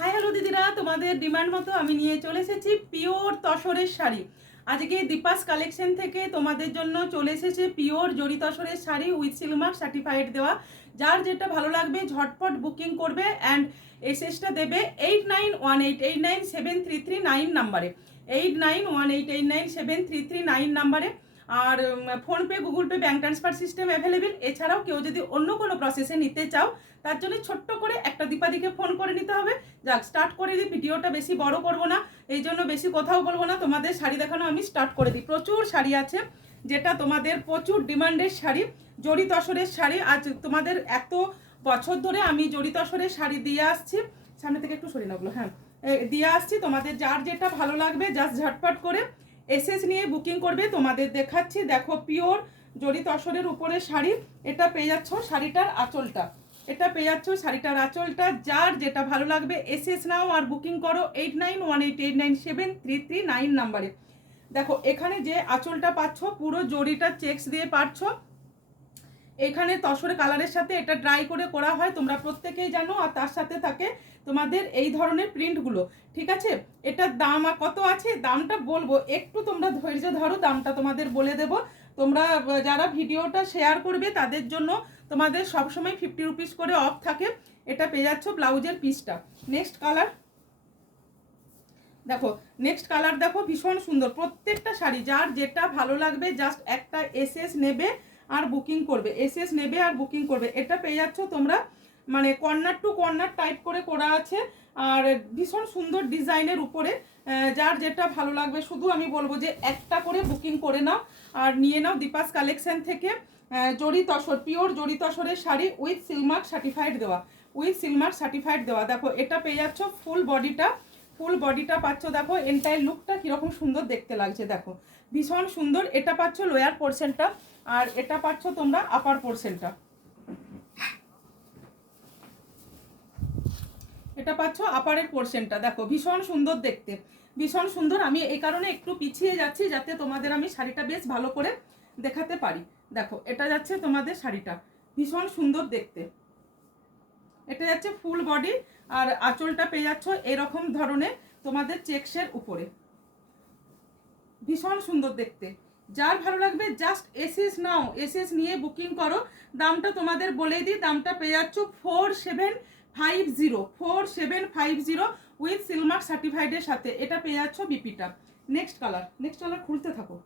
Hi hello দিদিরা, তোমাদের demand মতো আমি নিয়ে চলে এসেছি পিওর তসরের শাড়ি। আজকে দীপাস কালেকশন থেকে তোমাদের জন্য চলে এসেছে পিওর জরি তসরের শাড়ি উইথ সিলমার্ক সার্টিফাইড দেওয়া। যার যেটা ভালো লাগবে ঝটপট বুকিং করবে অ্যান্ড এসএসটা দেবে 8918897339 নাম্বারে, 8918897339 নাম্বারে। আর PhonePe, Google Pay, bank transfer system available. এছাড়াও কেউ যদি অন্য কোনো প্রসেসে নিতে চাও তার জন্য ছোট্ট করে একটা দীপাদিকে ফোন করে নিতে হবে। যাক, স্টার্ট করে দিই। ভিডিওটা বেশি বড় করবো না, এই জন্য বেশি কথাও বলবো না, তোমাদের শাড়ি দেখানো আমি স্টার্ট করে দিই। প্রচুর শাড়ি আছে, যেটা তোমাদের প্রচুর ডিমান্ডের শাড়ি, জরি তসরের শাড়ি। আজ তোমাদের এত বছর ধরে আমি জরি তসরের শাড়ি দিয়ে আসছি, সামনে থেকে একটু সরিয়ে নেবো, হ্যাঁ, দিয়ে আসছি। তোমাদের যার যেটা ভালো লাগবে জাস্ট ঝটপট করে এসএস নিয়ে বুকিং করবে। তোমাদের দেখাচ্ছি, দেখো পিওর জরি তসরের উপরে শাড়ি। এটা পেয়ে যাচ্ছ শাড়িটার আঁচলটা, এটা পেয়ে যাচ্ছ শাড়িটার আঁচলটা। যার যেটা ভালো লাগবে এসএস নাও আর বুকিং করো 8918897339 নাম্বারে। দেখো এখানে যে আঁচলটা পাচ্ছ পুরো জরিটা চেক্স দিয়ে পাচ্ছ। এখানে তসরে কালারের সাথে এটা ড্রাই করে করা হয়, তোমরা প্রত্যেকেই জানো। আর তার সাথে থাকে তোমাদের এই ধরনের প্রিন্টগুলো, ঠিক আছে। এটার দাম কত আছে দামটা বলবো, একটু তোমরা ধৈর্য ধরো, দামটা তোমাদের বলে দেব। তোমরা যারা ভিডিওটা শেয়ার করবে তাদের জন্য তোমাদের সবসময় 50 রুপিস করে অফ থাকে। এটা পেয়ে যাচ্ছ ব্লাউজের পিসটা। নেক্সট কালার দেখো, নেক্সট কালার দেখো, ভীষণ সুন্দর প্রত্যেকটা শাড়ি। যার যেটা ভালো লাগবে জাস্ট একটা এসএস নেবে আর বুকিং করবে, এসএস নেবে আর বুকিং করবে। এটা পেয়ে যাচ্ছ তোমরা, মানে কর্নার টু কর্নার টাইপ করে করা আছে আর ভীষণ সুন্দর ডিজাইনের উপরে। যার যেটা ভালো লাগবে শুধু আমি বলবো যে একটা করে বুকিং করে নাও আর নিয়ে নাও দীপাস কালেকশন থেকে জরি তসর, পিওর জরি তসরের শাড়ি উইথ সিলমার্ক সার্টিফাইড দেওয়া, উইথ সিলমার্ক সার্টিফাইড দেওয়া। দেখো এটা পেয়ে যাচ্ছ ফুল বডিটা, ফুল বডিটা পাচ্ছ। দেখো এন্টায়ার লুকটা কীরকম সুন্দর দেখতে লাগছে, দেখো ভীষণ সুন্দর। এটা পাচ্ছ লোয়ার পোর্শনটা আর এটা পাচ্ছ তোমরা আপার পোর্শনটা, এটা পাচ্ছ আপারের পোর্শনটা। দেখো ভীষণ সুন্দর দেখতে, ভীষণ সুন্দর। আমি এই কারণে একটু পিছিয়ে যাচ্ছি যাতে তোমাদের আমি শাড়িটা বেশ ভালো করে দেখাতে পারি। দেখো এটা যাচ্ছে তোমাদের শাড়িটা, ভীষণ সুন্দর দেখতে। এটা যাচ্ছে ফুল বডি আর আঁচলটা পেয়ে যাচ্ছ এরকম ধরনের তোমাদের চেক্সের উপরে, ভীষণ সুন্দর দেখতে। যার ভালো লাগবে জাস্ট এসএস নাও, এসএস নিয়ে বুকিং করো। দামটা তোমাদের বলেই দিই, দামটা পেয়ে যাচ্ছ 4750 উইথ সিলমার্ক সার্টিফাইডের সাথে। এটা পেয়ে যাচ্ছ বিপিটা। নেক্সট কালার, নেক্সট কালার খুলতে থাকো।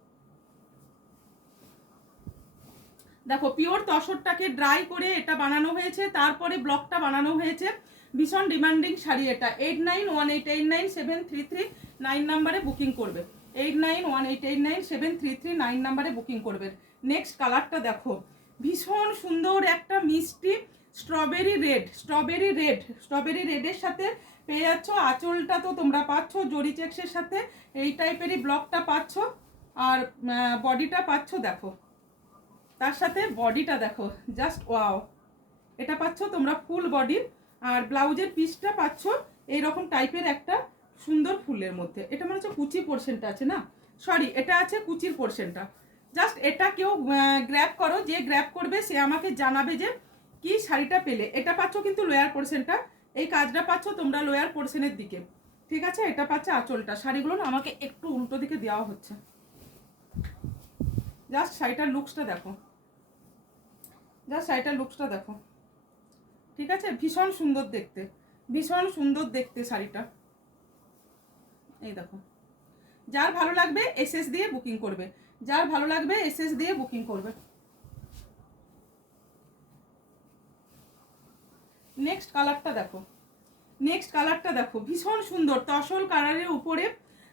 দেখো পিওর তসরটাকে ড্রাই করে এটা বানানো হয়েছে, তারপরে ব্লকটা বানানো হয়েছে। ভীষণ ডিমান্ডিং শাড়ি এটা। 8918897339 নাম্বারে বুকিং করবে, 8918897339 নাম্বারে বুকিং করবে। নেক্সট কালারটা দেখো, ভীষণ সুন্দর একটা মিষ্টি strawberry red, strawberry red, strawberry রেডের সাথে পেয়ে যাচ্ছ আঁচলটা তো তোমরা পাচ্ছ জরি চেক্সের সাথে, এই টাইপেরই ব্লকটা পাচ্ছ আর বডিটা পাচ্ছ। দেখো তার সাথে বডিটা দেখো জাস্ট ওয়াও, এটা পাচ্ছ তোমরা ফুল বডি আর ব্লাউজের পিসটা পাচ্ছ এইরকম টাইপের একটা সুন্দর ফুলের মধ্যে। এটা মনে হচ্ছে কুচি পোর্শনটা আছে, না সরি এটা আছে কুচির পোর্শনটা। জাস্ট এটা কেউ গ্র্যাব করো, যে গ্র্যাব করবে সে আমাকে জানাবে যে কি শাড়িটা পেলে। এটা পাচ্ছ কিন্তু লোয়ার পোর্শনটা, এই কাজটা পাচ্ছ তোমরা লোয়ার পোর্শনের দিকে, ঠিক আছে। এটা পাচ্ছে আঁচলটা। শাড়িগুলো না আমাকে একটু উল্টো দিকে দেওয়া হচ্ছে। জাস্ট শাড়িটার লুকসটা দেখো, জাস্ট শাড়িটার লুকসটা দেখো, ঠিক আছে। ভীষণ সুন্দর দেখতে, ভীষণ সুন্দর দেখতে শাড়িটা। এই দেখো, যার ভালো লাগবে এসএস দিয়ে বুকিং করবে, যার ভালো লাগবে এসএস দিয়ে বুকিং করবে। নেক্সট কালারটা দেখো, নেক্সট কালারটা দেখো, ভীষণ সুন্দর তসর কালারের উপরে,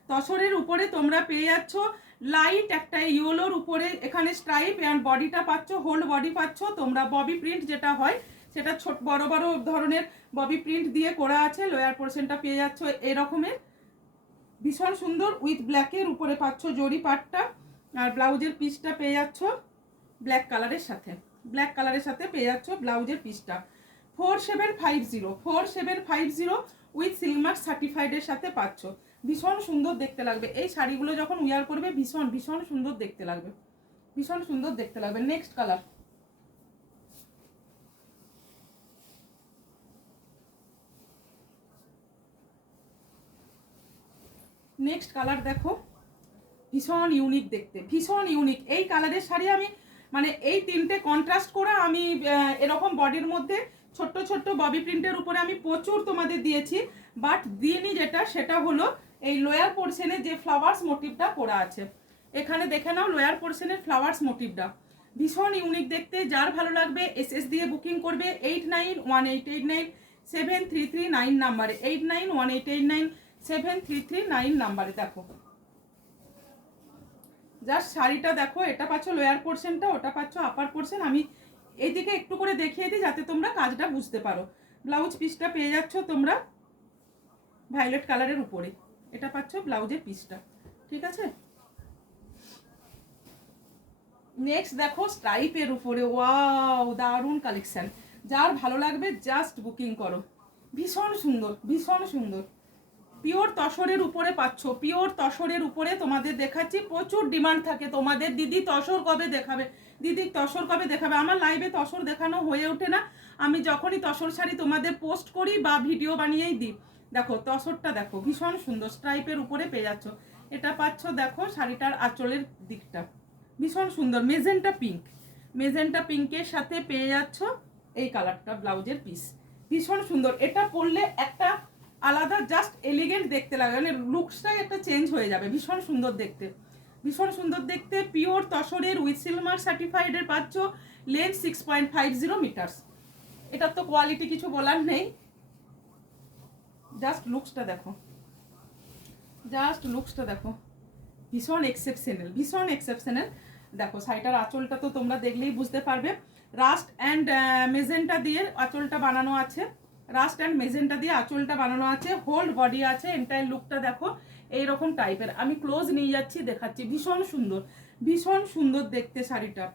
তসরের উপরে তোমরা পেয়ে যাচ্ছ লাইট একটা ইয়েলোর উপরে এখানে স্ট্রাইপ অ্যান্ড বডিটা পাচ্ছ হোল বডি পাচ্ছ তোমরা। ববি প্রিন্ট যেটা হয় সেটা ছোট বড় বড় ধরনের ববি প্রিন্ট দিয়ে করা আছে। লোয়ার পোর্শনটা পেয়ে যাচ্ছ এরকমের ভীষণ সুন্দর উইথ ব্ল্যাকের উপরে পাচ্ছ জরি পাটটা আর ব্লাউজের পিসটা পেয়ে যাচ্ছ ব্ল্যাক কালারের সাথে, ব্ল্যাক কালারের সাথে পেয়ে যাচ্ছ ব্লাউজের পিসটা। 4750 উইথ সিলমার্ক সার্টিফাইডের সাথে পাচ্ছ। ভীষণ সুন্দর দেখতে লাগবে এই শাড়িগুলো যখন উইয়ার করবে, ভীষণ ভীষণ সুন্দর দেখতে লাগবে, ভীষণ সুন্দর দেখতে লাগবে। নেক্সট কালার, নেক্সট কালার দেখো, ভীষণ ইউনিক দেখতে, ভীষণ ইউনিক। এই কালারের শাড়ি আমি মানে এই তিনটে কন্ট্রাস্ট করা আমি এরকম বডির মধ্যে ছোট্ট ছোট্ট ববি প্রিন্টের উপরে আমি প্রচুর তোমাদের দিয়েছি, বাট দিইনি যেটা সেটা হলো এই লোয়ার পোর্শনে যে ফ্লাওয়ার্স মোটিভটা করা আছে। এখানে দেখে নাও লোয়ার পোর্শনের ফ্লাওয়ার্স মোটিভটা ভীষণ ইউনিক দেখতে। যার ভালো লাগবে এসএস দিয়ে বুকিং করবে 8918897339 নাম্বারে, 8918897339 নাম্বারে। দেখো জাস্ট শাড়িটা দেখো, এটা পাচ্ছ লোয়ার পোর্শনটা, ওটা পাচ্ছ আপার পোর্শন। আমি এইদিকে একটু করে দেখিয়ে দিই যাতে তোমরা কাজটা বুঝতে পারো। ব্লাউজ পিসটা পেয়ে যাচ্ছ তোমরা ভায়োলেট কালারের উপরে, এটা পাচ্ছ ব্লাউজের পিসটা, ঠিক আছে। নেক্সট দেখো স্ট্রাইপের উপরে, ওয়াও দারুণ কালেকশন। যার ভালো লাগবে জাস্ট বুকিং করো, ভীষণ সুন্দর, ভীষণ সুন্দর। পিওর তসরের উপরে পাচ্ছ, পিওর তসরের উপরে তোমাদের দেখাচ্ছি। প্রচুর ডিমান্ড থাকে তোমাদের, দিদি তসর কবে দেখাবে, দিদি তসর কবে দেখাবে। আমার লাইভে তসর দেখানো হয়ে ওঠে না, আমি যখনই তসর শাড়ি তোমাদের পোস্ট করি বা ভিডিও বানিয়েই দিই। দেখো তসরটা দেখো, ভীষণ সুন্দর স্ট্রাইপের উপরে পেয়ে যাচ্ছ। এটা পাচ্ছ দেখো শাড়িটার আঁচলের দিকটা ভীষণ সুন্দর, মেজেন্টা পিঙ্ক, মেজেন্টা পিঙ্কের সাথে পেয়ে যাচ্ছ এই কালারটা ব্লাউজের পিস, ভীষণ সুন্দর। এটা পরলে একটা আলাদা জাস্ট এলিগেন্ট দেখতে লাগে, মানে লুকসটাই একটা চেঞ্জ হয়ে যাবে, ভীষণ সুন্দর দেখতে, ভীষণ সুন্দর দেখতে। পিওর তসরের উইথ সিলমার সার্টিফাইডের পাচ্ছ, লেন্থ 6.50 মিটার্স। এটার তো কোয়ালিটি কিছু বলার নেই, জাস্ট লুকসটা দেখো, জাস্ট লুকসটা দেখো, ভীষণ এক্সেপশনাল, ভীষণ এক্সেপশনাল। দেখো শাড়িটার আঁচলটা তো তোমরা দেখলেই বুঝতে পারবে, রাস্ট অ্যান্ড মেজেন্টা দিয়ে আঁচলটা বানানো আছে, রাস্ট অ্যান্ড মেজেন্টা দিয়ে আঁচলটা বানানো আছে, হোল্ড বডি আছে। এন্টায়ার লুকটা দেখো এইরকম টাইপের, আমি ক্লোজ নিয়ে যাচ্ছি দেখাচ্ছি, ভীষণ সুন্দর, ভীষণ সুন্দর দেখতে শাড়িটা।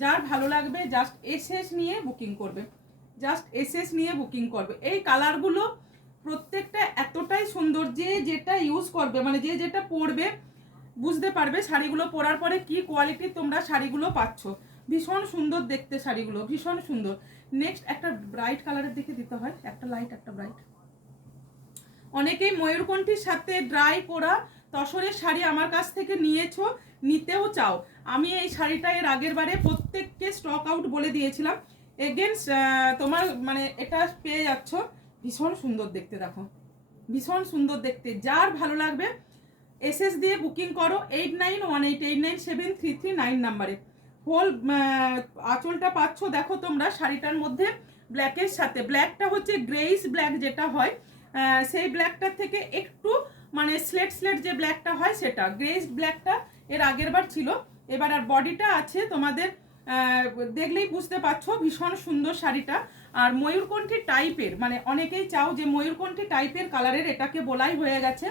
যার ভালো লাগবে জাস্ট এসএস নিয়ে বুকিং করবে, জাস্ট এসএস নিয়ে বুকিং করবে। এই কালারগুলো প্রত্যেকটা এতটাই সুন্দর, যে যেটা ইউজ করবে মানে যে যেটা পরবে বুঝতে পারবে শাড়িগুলো পরার পরে কি কোয়ালিটির তোমরা শাড়িগুলো পাচ্ছ। ভীষণ সুন্দর দেখতে শাড়িগুলো, ভীষণ সুন্দর। নেক্সট একটা ব্রাইট কালারের দিকে দিতে হয়, একটা লাইট একটা ব্রাইট। অনেকেই ময়ূরকণ্ঠীর সাথে ড্রাই করা তসরের শাড়ি আমার কাছ থেকে নিয়েছো, নিতেও চাও। আমি এই শাড়িটা এর আগের বারে প্রত্যেককে স্টক আউট বলে দিয়েছিলাম, এগেনস্ট তোমার মানে এটা পেয়ে যাচ্ছ, ভীষণ সুন্দর দেখতে। দেখো ভীষণ সুন্দর দেখতে, যার ভালো লাগবে এসএস দিয়ে বুকিং করো 8918897339 নাম্বারে। হোল আঁচলটা পাচ্ছ দেখো তোমরা শাড়িটার মধ্যে ব্ল্যাকের সাথে, ব্ল্যাকটা হচ্ছে গ্রেইস ব্ল্যাক যেটা হয়, সেই ব্ল্যাকটার থেকে একটু মানে স্লেট স্লেট যে ব্ল্যাকটা হয় সেটা, গ্রেইস ব্ল্যাকটা এর আগের বার ছিল। এবার আর বডিটা আছে তোমাদের দেখলেই বুঝতে পারছো, ভীষণ সুন্দর শাড়িটা। আর ময়ূরকণ্ঠী টাইপের, মানে অনেকেই চাও যে ময়ূরকণ্ঠী টাইপের কালারের, এটাকে বলাই হয়ে গেছে,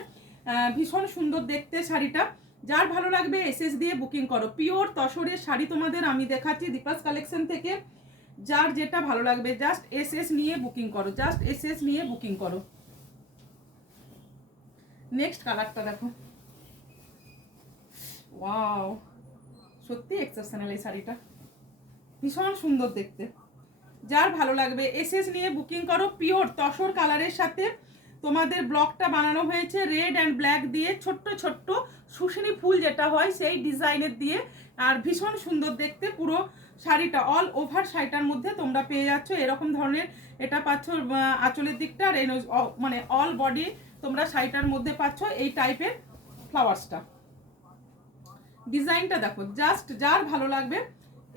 ভীষণ সুন্দর দেখতে শাড়িটা। যার ভালো লাগবে এসএস দিয়ে বুকিং করো। পিওর তসরের শাড়ি তোমাদের আমি দেখাচ্ছি দীপাস কালেকশন থেকে, যার যেটা ভালো লাগবে জাস্ট এসএস নিয়ে বুকিং করো, জাস্ট এসএস নিয়ে বুকিং করো। নেক্সট কালারটা দেখো, ওয়াও সত্যি এক্সেপশনাল এই শাড়িটা, ভীষণ সুন্দর দেখতে। যার ভালো লাগবে এসএস নিয়ে বুকিং করো। পিওর তসর কালারের সাথে তোমাদের ব্লকটা বানানো হয়েছে রেড অ্যান্ড ব্ল্যাক দিয়ে, ছোট্ট ছোট্ট শুশনি ফুল যেটা হয় সেই ডিজাইনের দিয়ে, আর ভীষণ সুন্দর দেখতে পুরো শাড়িটা। অল ওভার শাড়িটার মধ্যে তোমরা পেয়ে যাচ্ছ এরকম ধরনের, এটা পাচ্ছ আঁচলের দিকটা, আর মানে অল বডি তোমরা শাড়িটার মধ্যে পাচ্ছ এই টাইপের ফ্লাওয়ার্সটা। ডিজাইনটা দেখো, জাস্ট যার ভালো লাগবে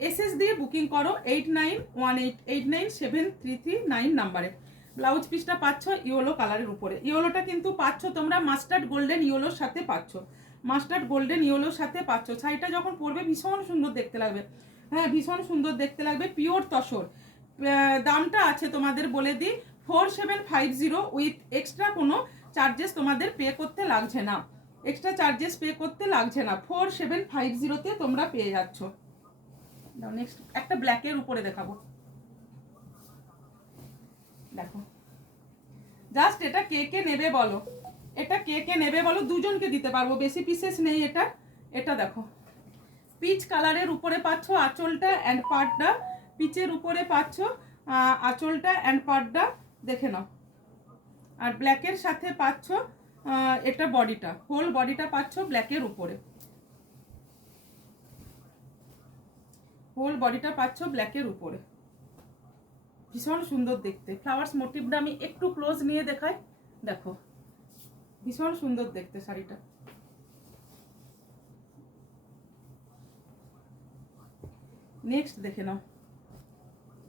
এসএস দিয়ে বুকিং করো 8918897339 নাম্বারে। ব্লাউজ পিসটা পাচ্ছ ইয়েলো কালারের উপরে, ইয়েলোটা কিন্তু পাচ্ছ তোমরা মাস্টার্ড গোল্ডেন ইয়েলোর সাথে পাচ্ছ, মাস্টার্ড গোল্ডেন ইয়েলোর সাথে পাচ্ছ। শাড়িটা যখন পরবে ভীষণ সুন্দর দেখতে লাগবে, হ্যাঁ ভীষণ সুন্দর দেখতে লাগবে। পিওর তসর, দামটা আছে তোমাদের বলে দিই 4750 উইথ এক্সট্রা কোনো চার্জেস তোমাদের পে করতে লাগছে না, এক্সট্রা চার্জেস পে করতে লাগছে না, 4750-তে তোমরা পেয়ে যাচ্ছ। নেক্সট একটা ব্ল্যাকের উপরে দেখাবো, দেখো জাস্ট এটা কে কে নেবে বলো, এটা কে কে নেবে বলো, দুজনকে দিতে পারবো, বেশি পিসেস নেই এটা। এটা দেখো পিচ কালারের উপরে পাচ্ছ আঁচলটা অ্যান্ড পাড়টা, পিচের উপরে পাচ্ছ আঁচলটা অ্যান্ড পাড়টা দেখে নাও, আর ব্ল্যাকের সাথে পাচ্ছ এটা বডিটা, হোল বডিটা পাচ্ছ ব্ল্যাকের উপরে, হোল বডিটা পাচ্ছ ব্ল্যাকের উপরে। ভীষণ সুন্দর দেখতে। ফ্লাওয়ার্স মোটিভটা আমি একটু ক্লোজ নিয়ে দেখাই, দেখো ভীষণ সুন্দর দেখতে শাড়িটা। নেক্সট দেখে নাও,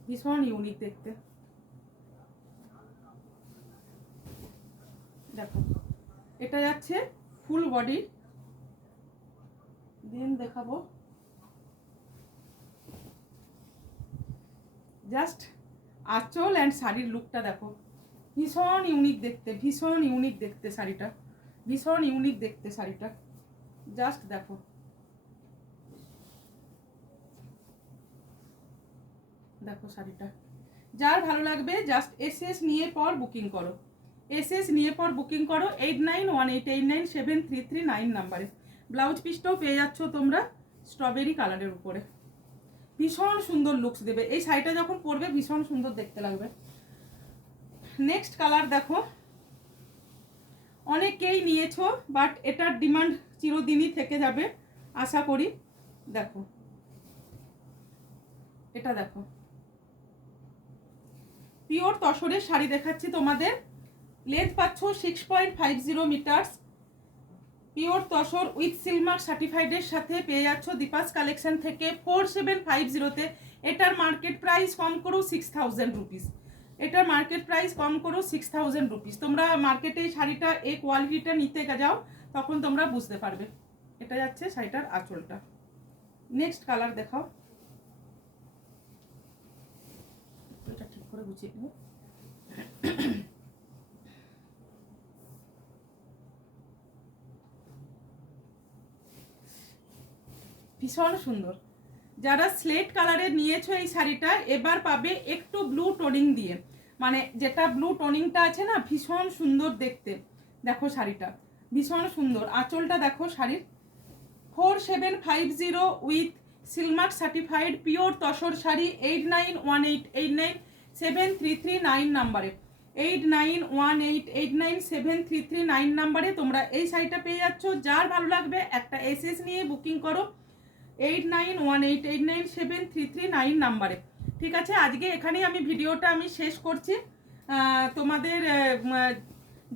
ভীষণ ইউনিক দেখতে। দেখো এটা যাচ্ছে ফুল বডি, দেন দেখাবো জাস্ট আঁচল অ্যান্ড শাড়ির লুকটা দেখো, ভীষণ ইউনিক দেখতে, ভীষণ ইউনিক দেখতে শাড়িটা, ভীষণ ইউনিক দেখতে শাড়িটা। জাস্ট দেখো, দেখো শাড়িটা। যার ভালো লাগবে জাস্ট এসএস নিয়ে পর বুকিং করো, এসএস নিয়ে পর বুকিং করো 8918897339 নাম্বারে। ব্লাউজ পিসটাও পেয়ে যাচ্ছ তোমরা স্ট্রবেরি কালারের উপরে, ভীষণ সুন্দর লুকস দেবে এই শাড়িটা যখন পরবে, ভীষণ সুন্দর দেখতে লাগবে। নেক্সট কালার দেখো, অনেকেই নিয়েছো বাট এটার ডিমান্ড চিরদিনই থেকে যাবে আশা করি। দেখো এটা দেখো, পিওর তসরের শাড়ি দেখাচ্ছি তোমাদের। লেন্থ পাচ্ছ 6.50 metres, pure tussar with silk mark সার্টিফাইডের সাথে পেয়ে যাচ্ছ দীপাস কালেকশন থেকে 4750-তে। এটার মার্কেট প্রাইস কম করো 6000 রুপিস, এটার মার্কেট প্রাইস কম করো 6000 রুপিস। তোমরা মার্কেটে এই শাড়িটা এই কোয়ালিটিটা নিতে যাও তখন তোমরা বুঝতে পারবে। এটা যাচ্ছে শাড়িটার আঁচলটা। নেক্সট কালার দেখাও, এটা ঠিক করে গুছিয়ে নেব। ভীষণ সুন্দর। যারা স্লেট কালারের নিয়েছো এই শাড়িটা এবার পাবে একটু ব্লু টোনিং দিয়ে, মানে যেটা ব্লু টোনিংটা আছে না, ভীষণ সুন্দর দেখতে। দেখো শাড়িটা ভীষণ সুন্দর, আঁচলটা দেখো শাড়ির 4750 with Silk Mark certified pure tussar sari 8918897339 নাম্বারে, 8918897339 নাম্বারে তোমরা এই শাড়িটা পেয়ে যাচ্ছ। যার ভালো লাগবে একটা এসএস নিয়ে বুকিং করো 8918897339 নাম্বারে। ঠিক আছে, আজকে এখানেই আমি ভিডিওটা শেষ করছি। তোমাদের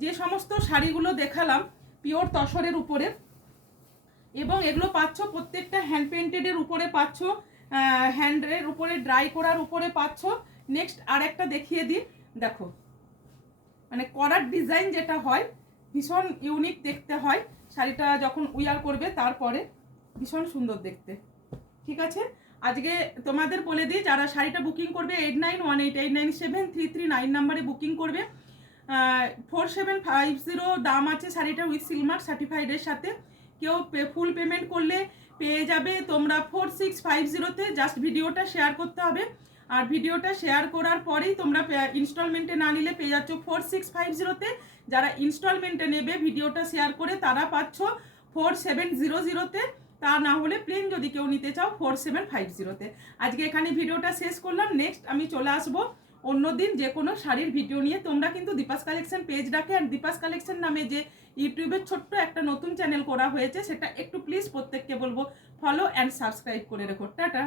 যে সমস্ত শাড়িগুলো দেখালাম পিওর তসরের উপরে, এবং এগুলো পাচ্ছ প্রত্যেকটা হ্যান্ড পেন্টেডের উপরে পাচ্ছ, হ্যান্ডের উপরে ড্রাই করার উপরে পাচ্ছ। নেক্সট আর একটা দেখিয়ে দিই, দেখো মানে করার ডিজাইন যেটা হয় ভীষণ ইউনিক দেখতে হয়, শাড়িটা যখন উইয়ার করবে তারপরে ভীষণ সুন্দর দেখতে। ঠিক আছে, আজকে তোমাদের বলে দিই যারা শাড়িটা বুকিং করবে 8918897339 নাম্বারে বুকিং করবে। 4750 দাম আছে শাড়িটা উইথ সিলমার্ক সার্টিফাইডের সাথে। কেউ ফুল পেমেন্ট করলে পেয়ে যাবে তোমরা 4650-তে। জাস্ট ভিডিওটা শেয়ার করতে হবে, আর ভিডিওটা শেয়ার করার পরেই তোমরা ইনস্টলমেন্টে না নিলে পেয়ে যাচ্ছ 4650-তে। যারা ইনস্টলমেন্টে নেবে ভিডিওটা শেয়ার করে তারা পাচ্ছ 4700-তে, তা না হলে প্লেন যদি কেউ নিতে চাও 4750-তে। আজকে এখানে ভিডিওটা শেষ করলাম। নেক্সট আমি চলে আসবো অন্যদিন যে কোনো শাড়ির ভিডিও নিয়ে। তোমরা কিন্তু দীপাস কালেকশন পেজটাকে আর দীপাস কালেকশন নামে যে ইউটিউবের ছোট্ট একটা নতুন চ্যানেল করা হয়েছে সেটা একটু প্লিজ প্রত্যেককে বলবো ফলো অ্যান্ড সাবস্ক্রাইব করে রেখো। টাটা।